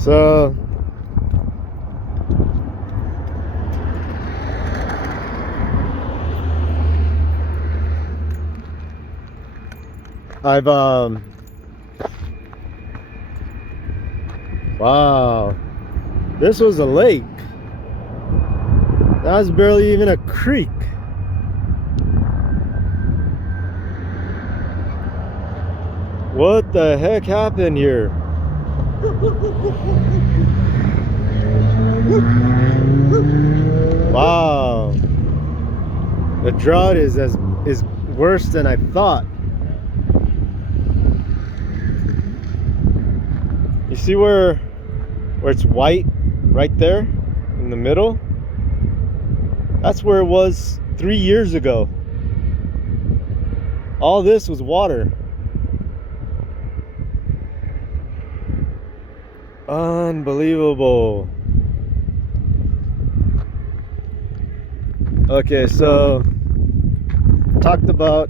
So I've wow, this was a lake. That was barely even a creek. What the heck happened here? Wow, the drought is worse than I thought. You see where it's white right there in the middle? That's where it was 3 years ago. All this was water. Unbelievable. Okay, so talked about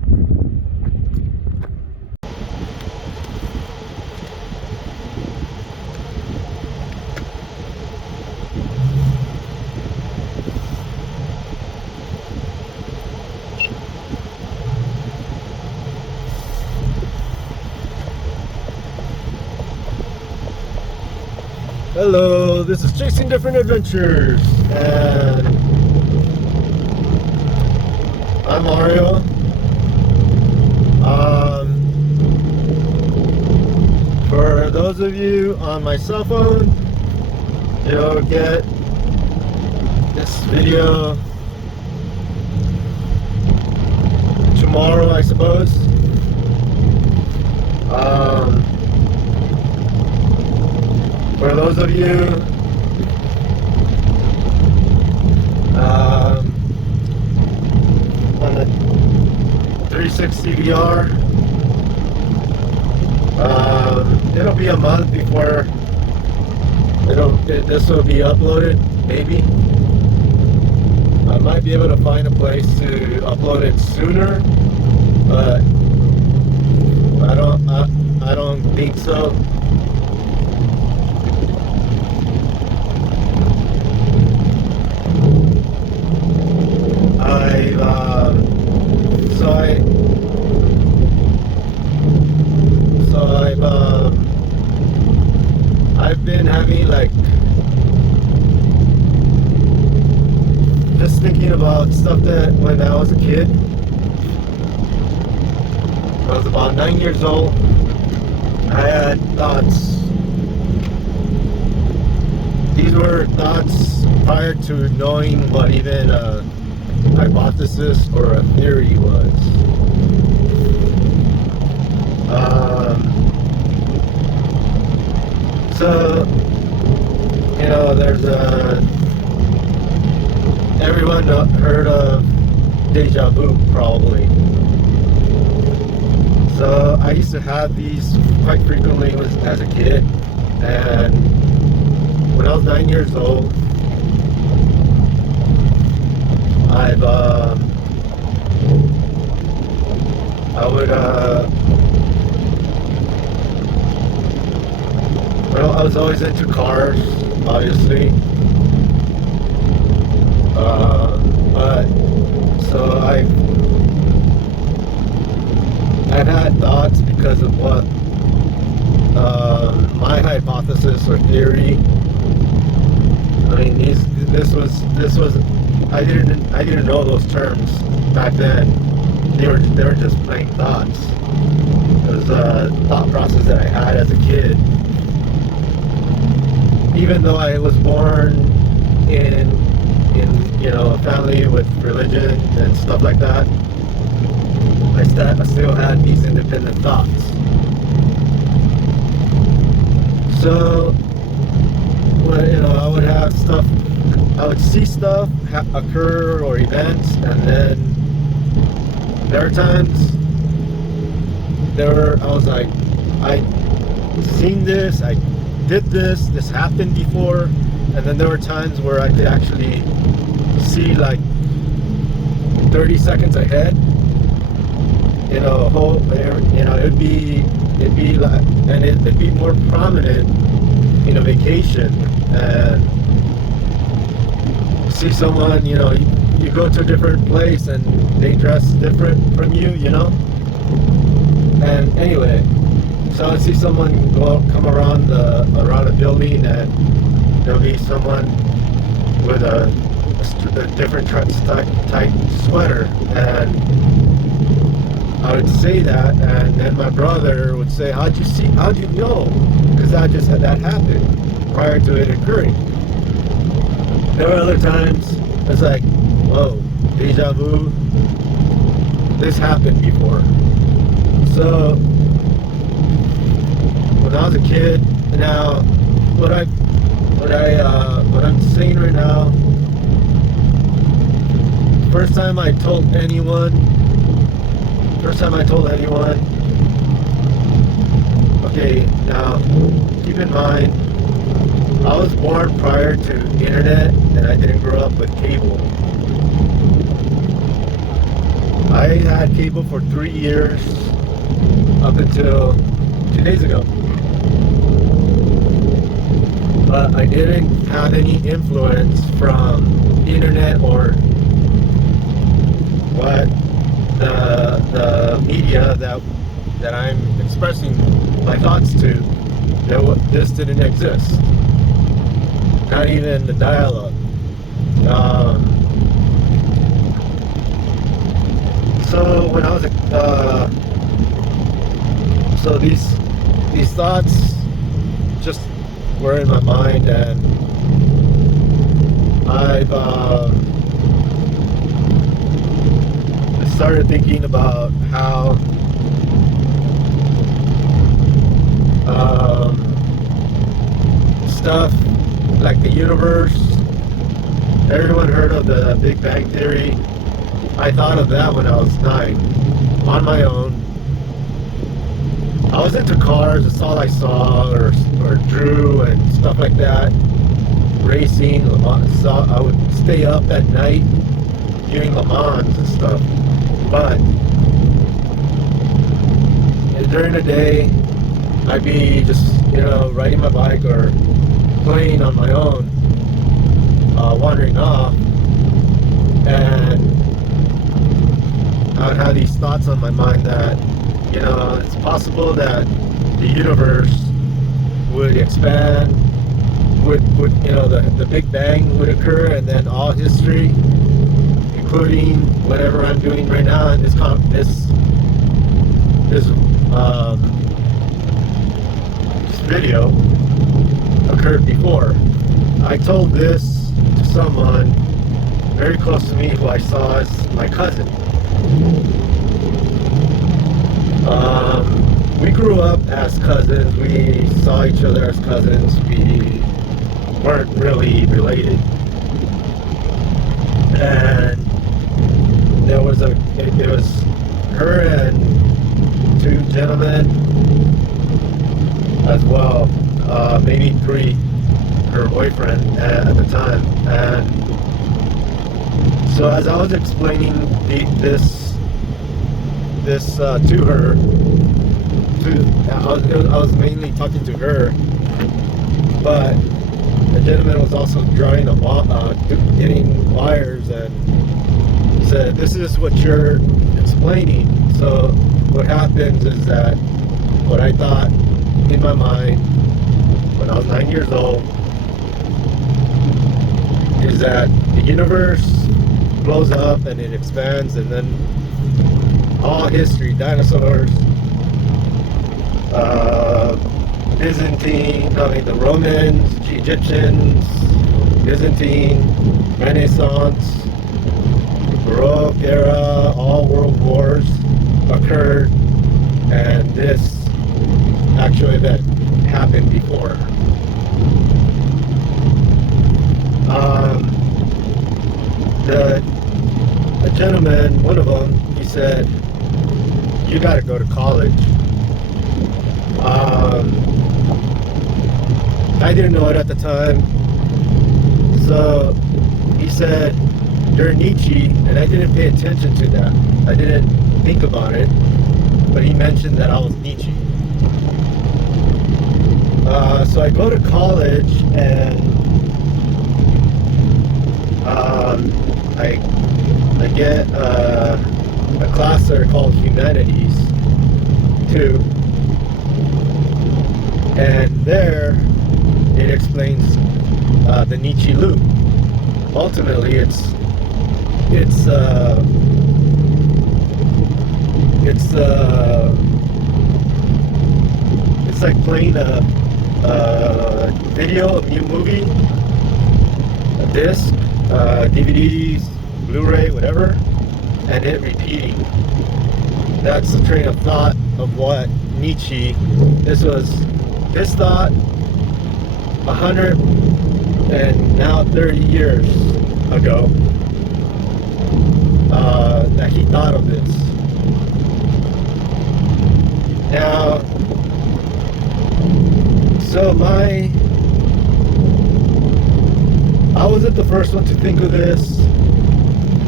hello, this is Chasing Different Adventures, and I'm Mario. For those of you on my cell phone, you'll get this video tomorrow, I suppose. For those of you on the 360 VR, it'll be a month before this will be uploaded. Maybe I might be able to find a place to upload it sooner, but I don't think so. I've been having just thinking about stuff that when I was a kid. I was about 9 years old. I had thoughts. These were thoughts prior to knowing what even a hypothesis or a theory was. So, you know, there's everyone heard of Deja vu, probably. So I used to have these quite frequently as a kid, and when I was 9 years old, I was always into cars, obviously. But so I've had thoughts because of what my hypothesis or theory. I mean, this was I didn't know those terms back then. They were just plain thoughts. It was a thought process that I had as a kid. Even though I was born in a family with religion and stuff like that, I still had these independent thoughts. So, I would have stuff, I would see stuff occur or events, and then there are times I was like, I seen this, I did this happened before, and then there were times where I could actually see 30 seconds ahead. It'd be like, and it'd be more prominent taking a vacation and see someone, you go to a different place and they dress different from you, And anyway, so I see someone come around a building, and there'll be someone with a different type sweater, and I would say that, and then my brother would say, how'd you know? Because that happened prior to it occurring. There were other times it's like, whoa, deja vu, this happened before. So when I was a kid, now what I'm saying right now, first time I told anyone, okay, now keep in mind, I was born prior to the internet, and I didn't grow up with cable. I had cable for 3 years, up until 2 days ago. But I didn't have any influence from the internet or what the media that I'm expressing my thoughts to. This didn't exist. Not even the dialogue. So when I was so these thoughts just were in my mind, and I started thinking about how stuff like the universe. Everyone heard of the Big Bang Theory. I thought of that when I was 9, on my own. I was into cars, that's all I saw, or drew and stuff like that. Racing, I would stay up at night viewing Le Mans and stuff. But during the day, I'd be just, riding my bike or playing on my own, wandering off, and I would have these thoughts on my mind that, it's possible that the universe would expand, the Big Bang would occur, and then all history, including whatever I'm doing right now in this video, occurred before. I told this to someone very close to me who I saw as my cousin. We grew up as cousins. We saw each other as cousins. We weren't really related. And it was her and 2 gentlemen as well, maybe 3, her boyfriend at the time. And so as I was explaining this to her, I was mainly talking to her, but the gentleman was also drawing getting wires, and he said, this is what you're explaining. So what happens is that what I thought in my mind when I was 9 years old is that the universe blows up and it expands, and then all history, dinosaurs, the Romans, Egyptians, Byzantine, Renaissance, Baroque era, all world wars occurred, and this actual event happened before. The gentleman, one of them, he said, you got to go to college. I didn't know it at the time. So he said, you're Nietzsche, and I didn't pay attention to that. I didn't think about it, but he mentioned that I was Nietzsche. So I go to college and I get a class there called Humanities too, and there it explains the Nietzsche loop. Ultimately, it's like playing a video, a movie, a disc, DVDs, Blu-ray, whatever, and it repeating. That's the train of thought of what Nietzsche. This thought 100 and now 30 years ago that he thought of this. Now, so I wasn't the first one to think of this,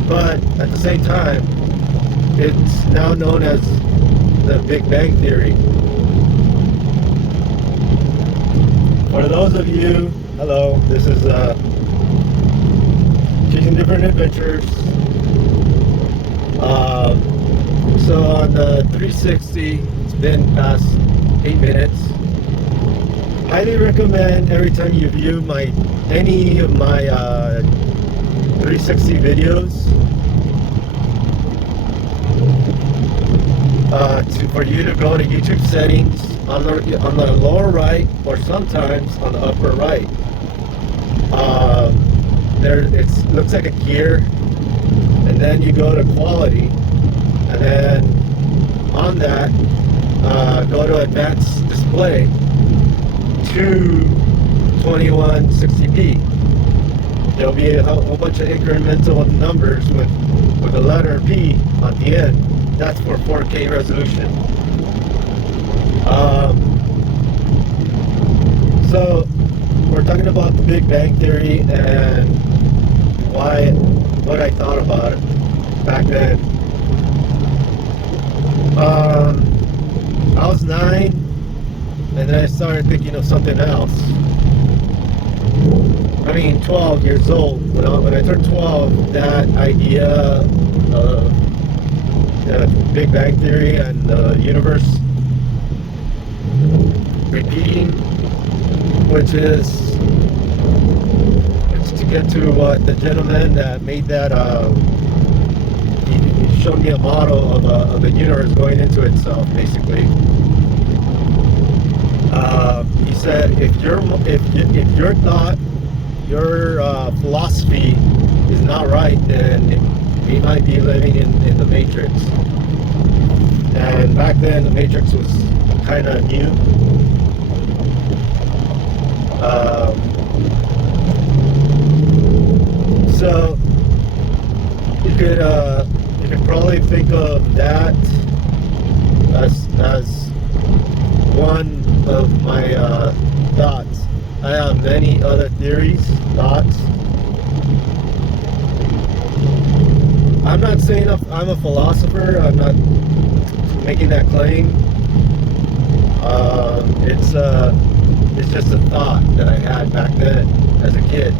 but at the same time, it's now known as the Big Bang Theory. For those of you, hello, this is Choosing Different Adventures. So on the 360, it's been past 8 minutes. Highly recommend every time you view any of my 360 videos for you to go to YouTube settings on the lower right, or sometimes on the upper right. It looks like a gear, and then you go to quality, and then on that go to advanced display to 2160p. There'll be a whole bunch of incremental numbers with a letter P at the end. That's for 4K resolution. So we're talking about the Big Bang Theory and what I thought about it back then. I was 9, and then I started thinking of something else. 12 years old. When I turned 12, that idea of the Big Bang Theory and the universe repeating, which is to get to what the gentleman that made that, he showed me a model of the universe going into itself, basically. He said if your thought, your philosophy is not right, then we might be living in the Matrix. And back then, the Matrix was kind of new. So you could probably think of that as one of my thoughts. I have many other theories, thoughts. I'm not saying I'm a philosopher. I'm not making that claim. It's just a thought that I had back then as a kid.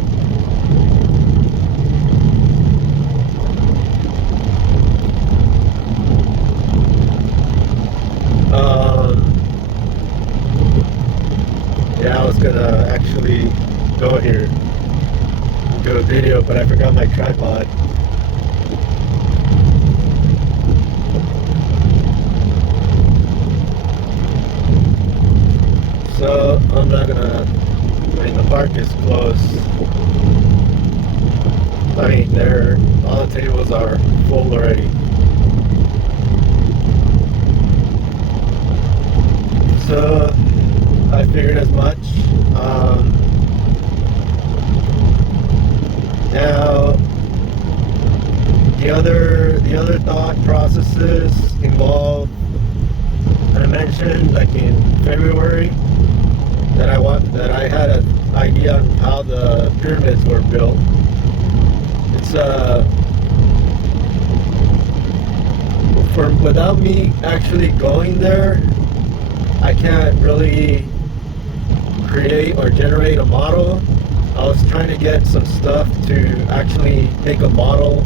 Yeah, I was gonna actually go here and do a video, but I forgot my tripod. So I'm not gonna. The park is closed. All the tables are full already. So I figured as much. Now the other thought processes involve, I mentioned like in February that I had an idea on how the pyramids were built. It's without me actually going there, I can't really create or generate a model. I was trying to get some stuff to actually make a model.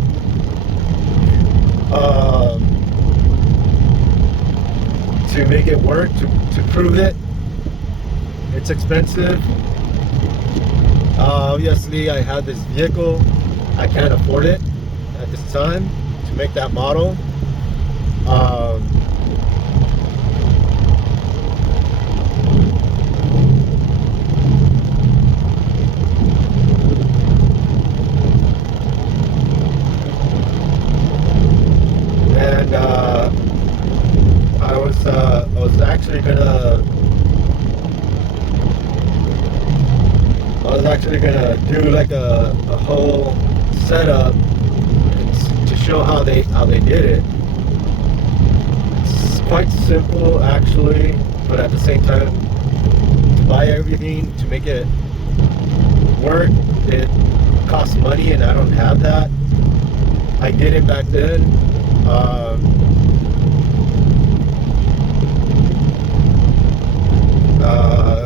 To make it work, to prove it. It's expensive. Obviously, I have this vehicle. I can't afford it at this time to make that model. And I was actually gonna do like a whole setup to show how they did it. It's quite simple actually, but at the same time, to buy everything to make it work, it costs money, and I don't have that. I did it back then.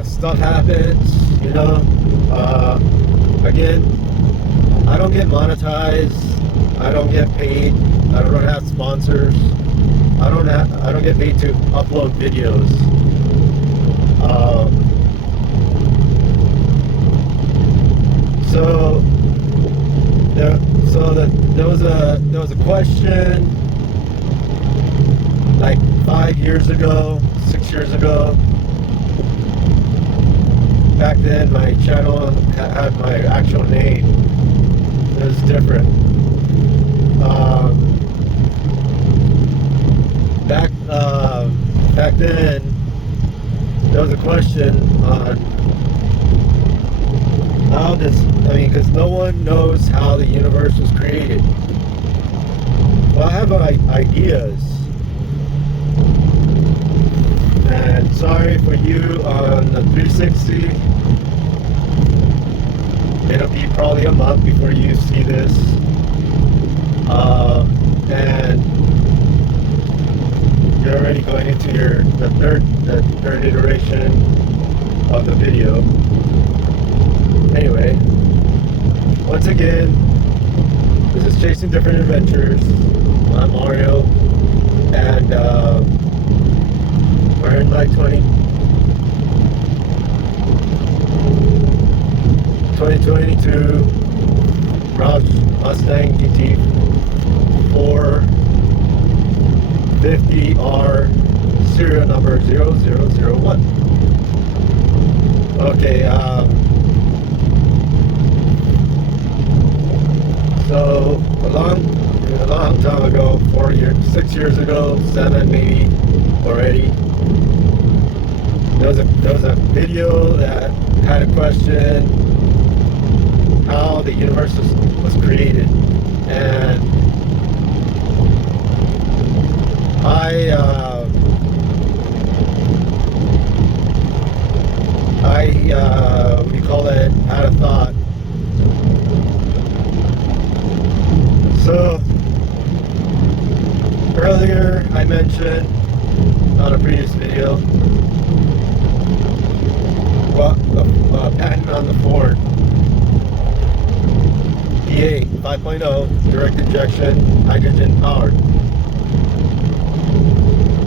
Stuff happens, you know. Again, I don't get monetized. I don't get paid. I don't have sponsors. I don't get paid to upload videos. There was a question like 5 years ago, 6 years ago. Back then, my channel had my actual name. It was different. Back then, there was a question on how because no one knows how the universe was created. Well, I have ideas. And sorry for you on the 360. It'll be probably a month before you see this. And you're already going into the third iteration of the video. Anyway, once again, this is Chasing Different Adventures. I'm Mario, and we're in my 2022 Roush Mustang GT 450R, serial number 0001. Okay, so a long time ago, 6 years ago, 7 maybe already, there was a video that had a question how the universe was created, and we call it out of thought. So earlier I mentioned on a previous video, patent on the Ford E8 5.0 direct injection hydrogen powered.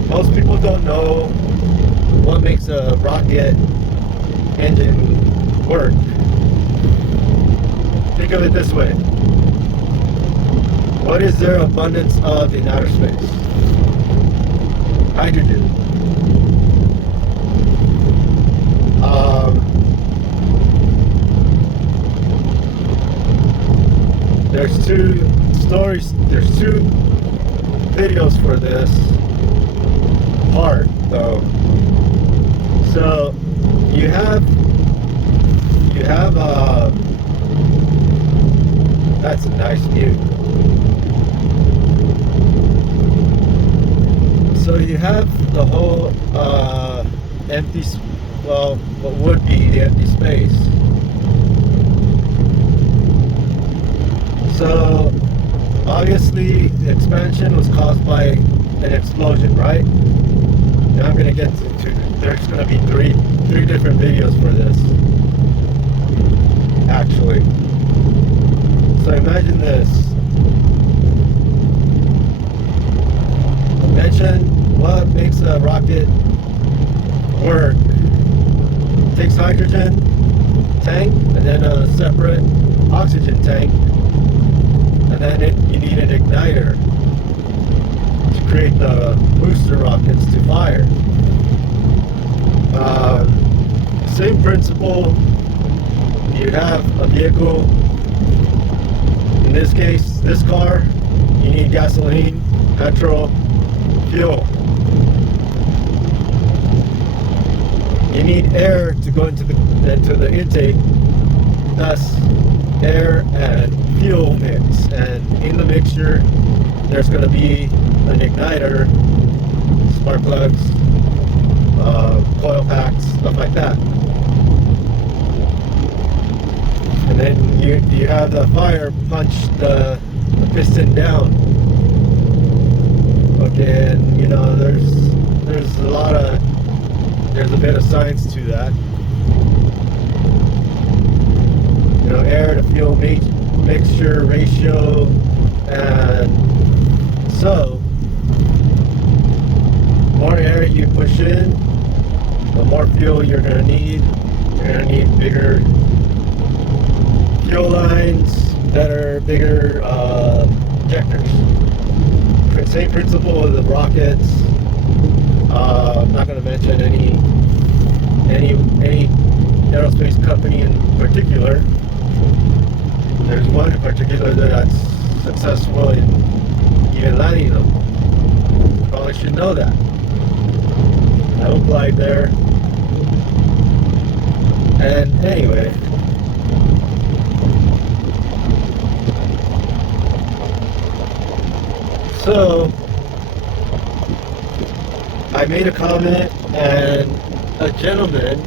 Most people don't know what makes a rocket engine work. Think of it this way. What is there abundance of in outer space? Hydrogen. There's two videos for this part though. So you have that's a nice view. So you have the whole empty, well, what would be the empty space. So obviously the expansion was caused by an explosion, right? Now I'm going to get into there's going to be three different videos for this, actually. So imagine this. Mention what makes a rocket work. It takes hydrogen tank and then a separate oxygen tank, and then you need an igniter to create the booster rockets to fire. Same principle. You have a vehicle, in this case this car, you need gasoline, petrol, fuel. You need air to go into the intake, thus air and fuel mix, and in the mixture there's going to be an igniter, spark plugs, coil packs, stuff like that. And then you have the fire punch the piston down. Okay, and you know there's a bit of science to that. You know, air to fuel mixture ratio, and so more air you push in, the more fuel you're going to need. You're going to need bigger fuel lines, bigger injectors. Same principle with the rockets. I'm not going to mention any aerospace company in particular. There's one in particular that's successful in even landing them. You probably should know that. I applied there. And anyway, so I made a comment, and a gentleman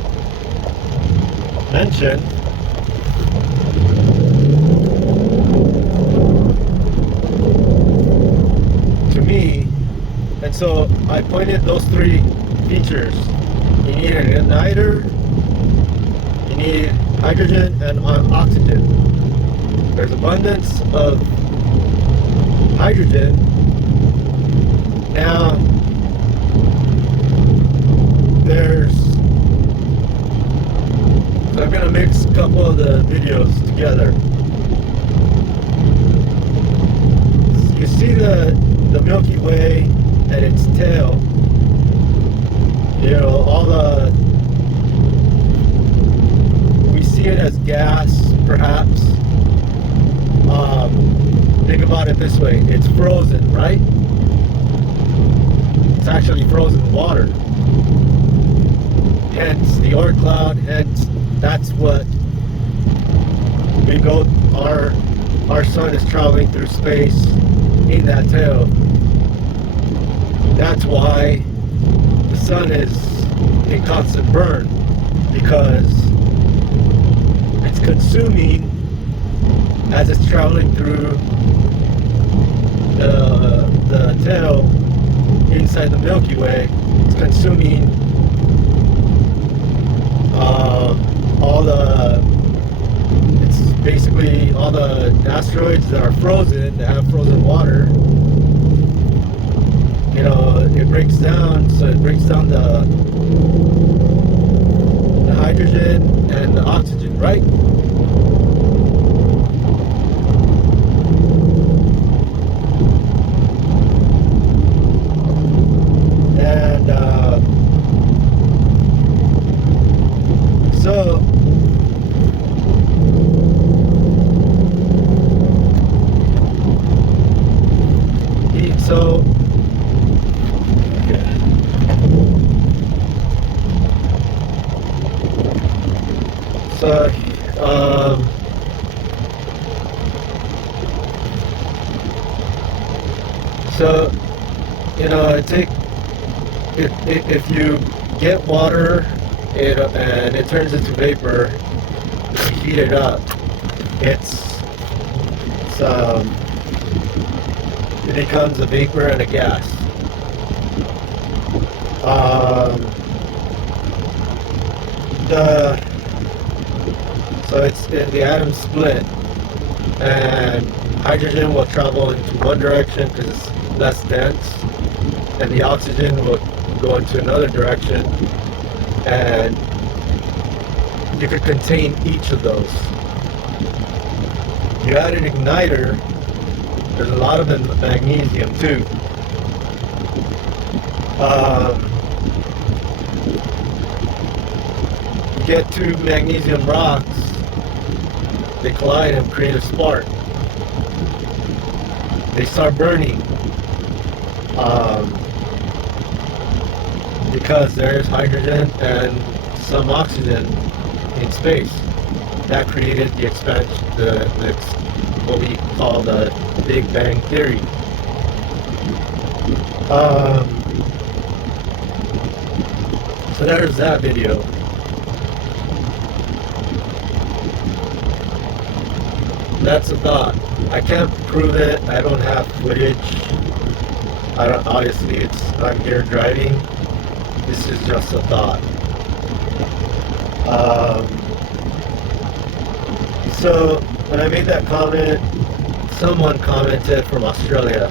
mentioned to me, and so I pointed those three features. You need an igniter, you need hydrogen and oxygen. There's abundance of hydrogen. Now so I'm gonna mix a couple of the videos together. You see the Milky Way and its tail. You know, we see it as gas, perhaps. Think about it this way: it's frozen, right? It's actually frozen water. Hence the Oort cloud. Hence, that's what we go. Our sun is traveling through space in that tail. That's why the sun is in constant burn, because it's consuming as it's traveling through the tail inside the Milky Way. It's consuming it's basically all the asteroids that are frozen, that have frozen water. You know, it breaks down, so it breaks down the hydrogen and the oxygen, right? And so So, you know, if you get water and it turns into vapor, if you heat it up, it becomes a vapor and a gas. the so it's the atoms split, and hydrogen will travel into one direction because it's less dense, and the oxygen will go into another direction, and you could contain each of those. You add an igniter, there's a lot of magnesium too. Get two magnesium rocks, they collide and create a spark. They start burning because there's hydrogen and some oxygen in space. That created the expansion, what we call the Big Bang Theory. So there's that video. That's a thought. I can't prove it. I don't have footage. Obviously, I'm here driving. This is just a thought. So when I made that comment, someone commented from Australia.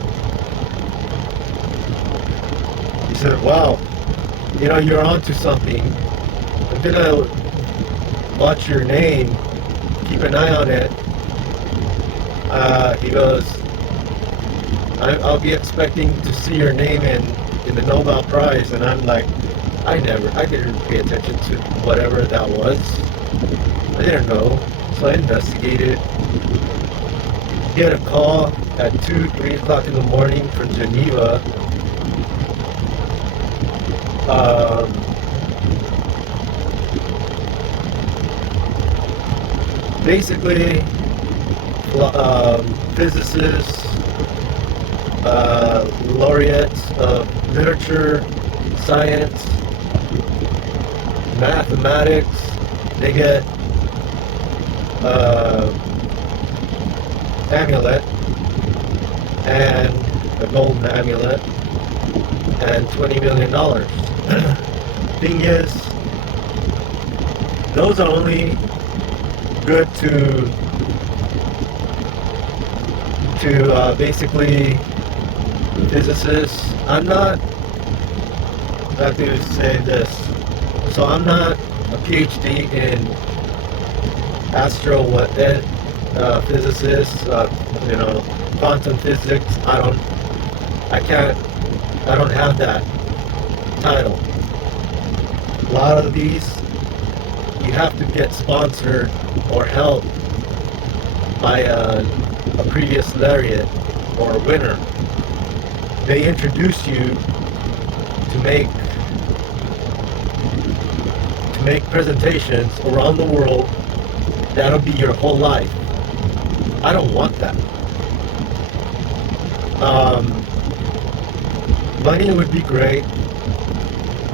He said, "Wow, you're onto something. I'm gonna watch your name, keep an eye on it." He goes, I'll be expecting to see your name in the Nobel Prize. And I'm like, I didn't pay attention to whatever that was. I didn't know. So I investigated. He had a call at 3 o'clock in the morning from Geneva. Basically, physicists, laureates of literature, science, mathematics, they get amulet and a golden amulet and $20 million. Thing is, those are only good to basically physicists. I'm not, I have to say this, so I'm not a PhD in physicist, quantum physics. I don't have that title. A lot of these, you have to get sponsored or help by a previous laureate or winner. They introduce you to make presentations around the world. That'll be your whole life. I don't want that. Money would be great.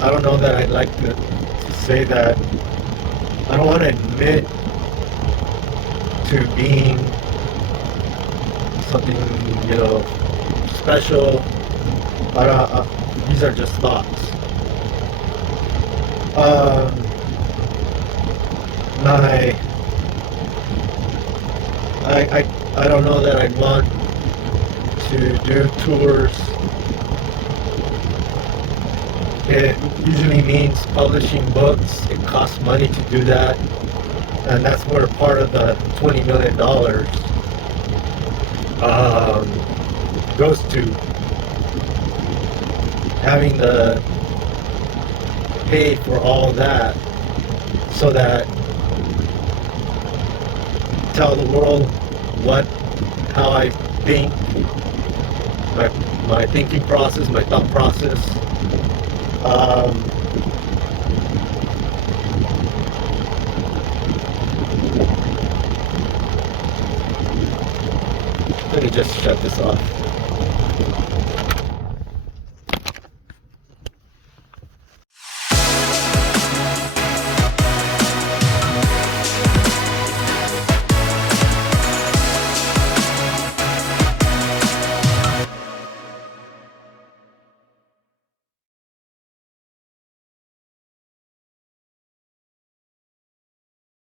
I don't know that I'd like to say that. I don't want to admit to being something, special. These are just thoughts. I don't know that I'd want to do tours. It usually means publishing books. It costs money to do that, and that's where part of the $20 million goes to. Having to pay for all that so that tell the world how I think, my thinking process, my thought process. Let me just shut this off.